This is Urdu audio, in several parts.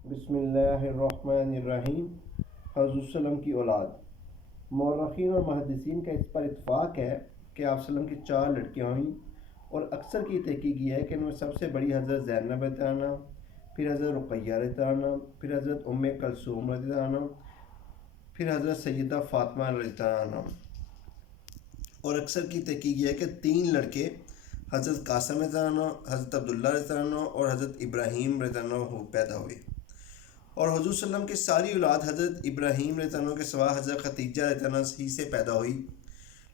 بسم اللہ الرحمن الرحیم۔ حضور وسلم کی اولاد، مورخین اور محدثین کا اس پر اتفاق ہے کہ آپ وسلم کی 4 لڑکیاں ہوئیں، اور اکثر کی تحقیق یہ ہے کہ ان میں سب سے بڑی حضرت زینب رضی اللہ عنہ، پھر حضرت رقیہ رضی اللہ عنہ، پھر حضرت کلثوم رضی اللہ عنہ، پھر حضرت سیدہ فاطمہ رضی اللہ عنہ۔ اور اکثر کی تحقیق یہ ہے کہ 3 لڑکے حضرت قاسم رضی اللہ عنہ، حضرت عبداللہ رضی اللہ عنہ اور حضرت ابراہیم رضی اللہ عنہ پیدا ہوئے۔ اور حضور صلی اللہ علیہ وسلم کی ساری اولاد حضرت ابراہیم رضی اللہ عنہ کے سوا حضرت ختیجہ رضی اللہ عنہ ہی سے پیدا ہوئی۔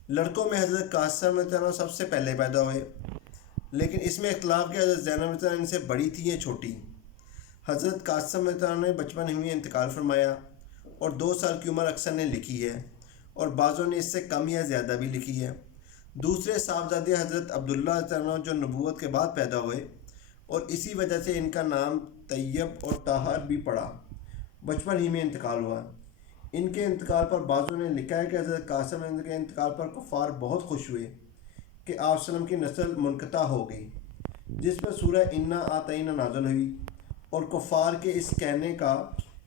لڑکوں میں حضرت قاسم رضی اللہ عنہ سب سے پہلے پیدا ہوئے، لیکن اس میں اختلاف کہ حضرت زینب رضی اللہ عنہ ان سے بڑی تھی یا چھوٹی۔ حضرت قاسم رضی اللہ عنہ نے بچپن میں انتقال فرمایا، اور 2 سال کی عمر اکثر نے لکھی ہے، اور بعضوں نے اس سے کم یا زیادہ بھی لکھی ہے۔ دوسرے صاحبزادے حضرت عبداللہ رضی اللہ عنہ جو نبوت کے بعد پیدا ہوئے، اور اسی وجہ سے ان کا نام طیب اور طاہر بھی پڑا، بچپن ہی میں انتقال ہوا۔ ان کے انتقال پر بعضوں نے لکھا ہے کہ حضرت قاسم کے انتقال پر کفار بہت خوش ہوئے کہ آپ وسلم کی نسل منقطع ہو گئی، جس پر سورہ انا آتینا نازل ہوئی، اور کفار کے اس کہنے کا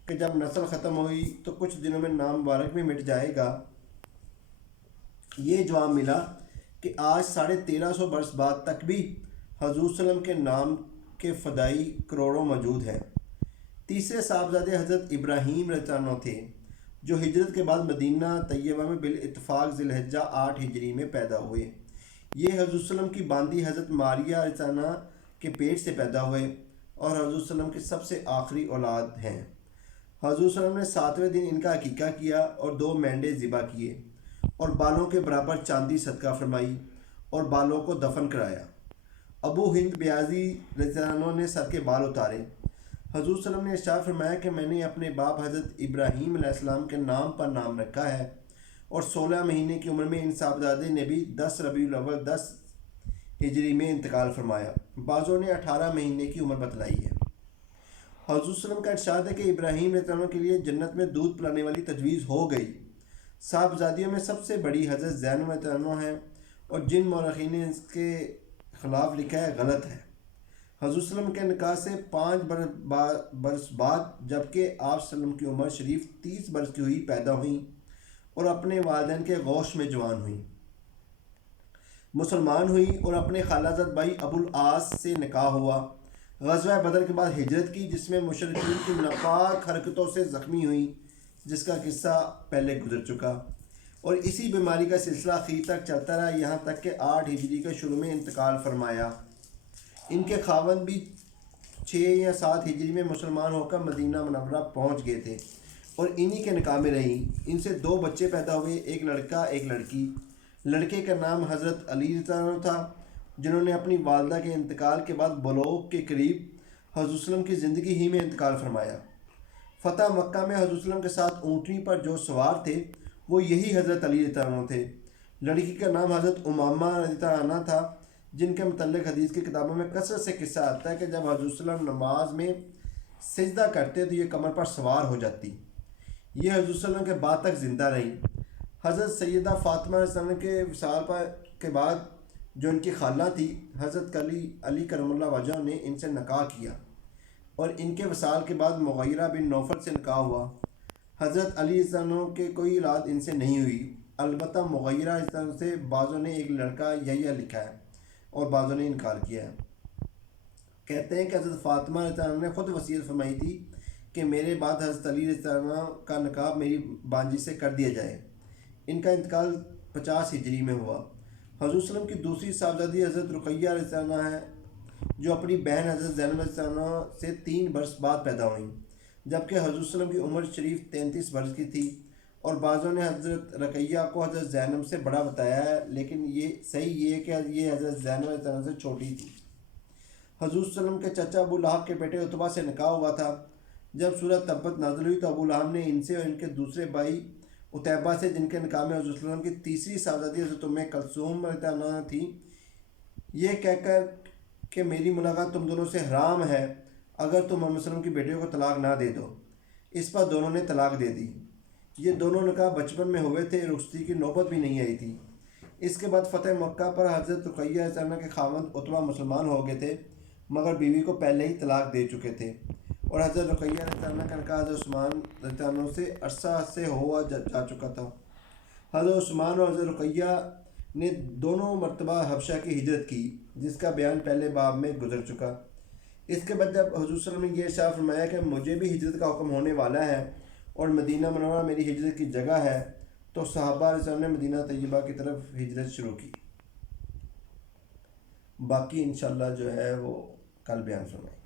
کہ جب نسل ختم ہوئی تو کچھ دنوں میں نام مبارک بھی مٹ جائے گا، یہ جواب ملا کہ آج 1350 برس بعد تک بھی حضور صلی اللہ علیہ وسلم کے نام کے فدائی کروڑوں موجود ہیں۔ تیسرے صاحبزادے حضرت ابراہیم رضی اللہ عنہ تھے، جو ہجرت کے بعد مدینہ طیبہ میں بالاتفاق ذی الحجہ 8 ہجری میں پیدا ہوئے۔ یہ حضور صلی اللہ علیہ وسلم کی باندی حضرت ماریہ رضی اللہ عنہ کے پیٹ سے پیدا ہوئے، اور حضور صلی اللہ علیہ وسلم کی سب سے آخری اولاد ہیں۔ حضور صلی اللہ علیہ وسلم نے 7ویں دن ان کا عقیقہ کیا اور 2 مینڈے ذبح کیے، اور بالوں کے برابر چاندی صدقہ فرمائی، اور بالوں کو دفن کرایا۔ ابو ہند بیازی رضی اللہ عنہ نے سر کے بال اتارے۔ حضور صلی اللہ علیہ وسلم نے ارشاد فرمایا کہ میں نے اپنے باپ حضرت ابراہیم علیہ السلام کے نام پر نام رکھا ہے، اور 16 مہینے کی عمر میں ان صاحبزادے نے بھی 10 ربیع الاول 10 ہجری میں انتقال فرمایا۔ بعضوں نے 18 مہینے کی عمر بتلائی ہے۔ حضور صلی اللہ علیہ وسلم کا ارشاد ہے کہ ابراہیم رضی اللہ عنہ کے لیے جنت میں دودھ پلانے والی تجویز ہو گئی۔ صاحبزادیوں میں سب سے بڑی حضرت زینب رضی اللہ عنہ ہے، اور جن مورخین نے اس کے خلاف لکھا ہے غلط ہے۔ حضور صلی اللہ علیہ وسلم کے نکاح سے 5 برس بعد جبکہ آپ صلی اللہ علیہ وسلم کی عمر شریف 30 برس کی ہوئی پیدا ہوئیں، اور اپنے والدین کے گوش میں جوان ہوئیں، مسلمان ہوئی، اور اپنے خالہ زاد بھائی ابو العاص سے نکاح ہوا۔ غزوہ بدر کے بعد ہجرت کی، جس میں مشرکین کی ناپاک حرکتوں سے زخمی ہوئیں، جس کا قصہ پہلے گزر چکا، اور اسی بیماری کا سلسلہ آخر تک چلتا رہا، یہاں تک کہ 8 ہجری کے شروع میں انتقال فرمایا۔ ان کے خاوند بھی 6 یا 7 ہجری میں مسلمان ہو کر مدینہ منورہ پہنچ گئے تھے، اور انہی کے نکاح میں رہیں۔ ان سے 2 بچے پیدا ہوئے، ایک لڑکا ایک لڑکی۔ لڑکے کا نام حضرت علی رضی اللہ عنہ تھا، جنہوں نے اپنی والدہ کے انتقال کے بعد بلوغ کے قریب حضور صلی اللہ علیہ وسلم کی زندگی ہی میں انتقال فرمایا۔ فتح مکہ میں حضور صلی اللہ علیہ وسلم کے ساتھ اونٹنی پر جو سوار تھے وہ یہی حضرت علی رضی اللہ عنہ تھے۔ لڑکی کا نام حضرت امامہ رضی اللہ عنہ تھا، جن کے متعلق حدیث کی کتابوں میں کثرت سے قصہ آتا ہے کہ جب حضور صلی اللہ علیہ وسلم نماز میں سجدہ کرتے تو یہ کمر پر سوار ہو جاتی۔ یہ حضور صلی اللہ علیہ وسلم کے بعد تک زندہ رہیں۔ حضرت سیدہ فاطمہ رضی اللہ عنہ کے وصال کے بعد جو ان کی خالہ تھی حضرت علی کرم اللہ وجہ نے ان سے نکاح کیا، اور ان کے وصال کے بعد مغیرہ بن نوفل سے نکاح ہوا۔ حضرت علی رضی اللہ عنہ کے کوئی اولاد ان سے نہیں ہوئی، البتہ مغیرہ رضی اللہ عنہ سے بعضوں نے ایک لڑکا یحییٰ لکھا ہے، اور بعضوں نے انکار کیا ہے۔ کہتے ہیں کہ حضرت فاطمہ رضی اللہ عنہ نے خود وصیت فرمائی تھی کہ میرے بعد حضرت علی رضی اللہ عنہ کا نکاح میری بانجی سے کر دیا جائے۔ ان کا انتقال 50 ہجری میں ہوا۔ حضور صلی اللہ علیہ وسلم کی دوسری صاحبزادی حضرت رقیہ رضی اللہ عنہ ہے، جو اپنی بہن حضرت زینب رضی اللہ عنہ سے 3 برس بعد پیدا ہوئیں، جبکہ حضور صلی اللہ علیہ وسلم کی عمر شریف 33 برس کی تھی، اور بعضوں نے حضرت رقیہ کو حضرت زینب سے بڑا بتایا ہے، لیکن یہ صحیح یہ ہے کہ یہ حضرت زینب رضی اللہ عنہ سے چھوٹی تھی۔ حضور صلی اللہ علیہ وسلم کے چچا ابو لہب کے بیٹے عتبہ سے نکاح ہوا تھا۔ جب سورۃ تبت نازل ہوئی تو ابو لہب نے ان سے اور ان کے دوسرے بھائی عتیبہ سے، جن کے نکاح میں حضور صلی اللہ علیہ وسلم کی تیسری صاحبزادی حضرت کلثوم رضی اللہ عنہ تھی، یہ کہہ کر کہ میری ملاقات تم دونوں سے حرام ہے اگر تم محمد صلی اللہ علیہ وسلم کی بیٹیوں کو طلاق نہ دے دو۔ اس پر دونوں نے طلاق دے دی۔ یہ دونوں نکاح بچپن میں ہوئے تھے، رخصتی کی نوبت بھی نہیں آئی تھی۔ اس کے بعد فتح مکہ پر حضرت رقیہ رضی اللہ عنہ کے خاوند عتبہ مسلمان ہو گئے تھے، مگر بیوی کو پہلے ہی طلاق دے چکے تھے۔ اور حضرت رقیہ رضی اللہ عنہ کا نکاح حضرت عثمان رضی اللہ عنہ سے عرصہ سے ہوا جا چکا تھا۔ حضرت عثمان اور حضرت رقیہ نے دونوں مرتبہ حبشہ کی ہجرت کی، جس کا بیان پہلے باب میں گزر چکا۔ اس کے بعد جب حضور صلی اللہ علیہ وسلم نے یہ ارشاد فرمایا کہ مجھے بھی ہجرت کا حکم ہونے والا ہے اور مدینہ منورہ میری ہجرت کی جگہ ہے، تو صحابہ رضی اللہ عنہم نے مدینہ طیبہ کی طرف ہجرت شروع کی۔ باقی انشاءاللہ جو ہے وہ کل بیان فرمائیں۔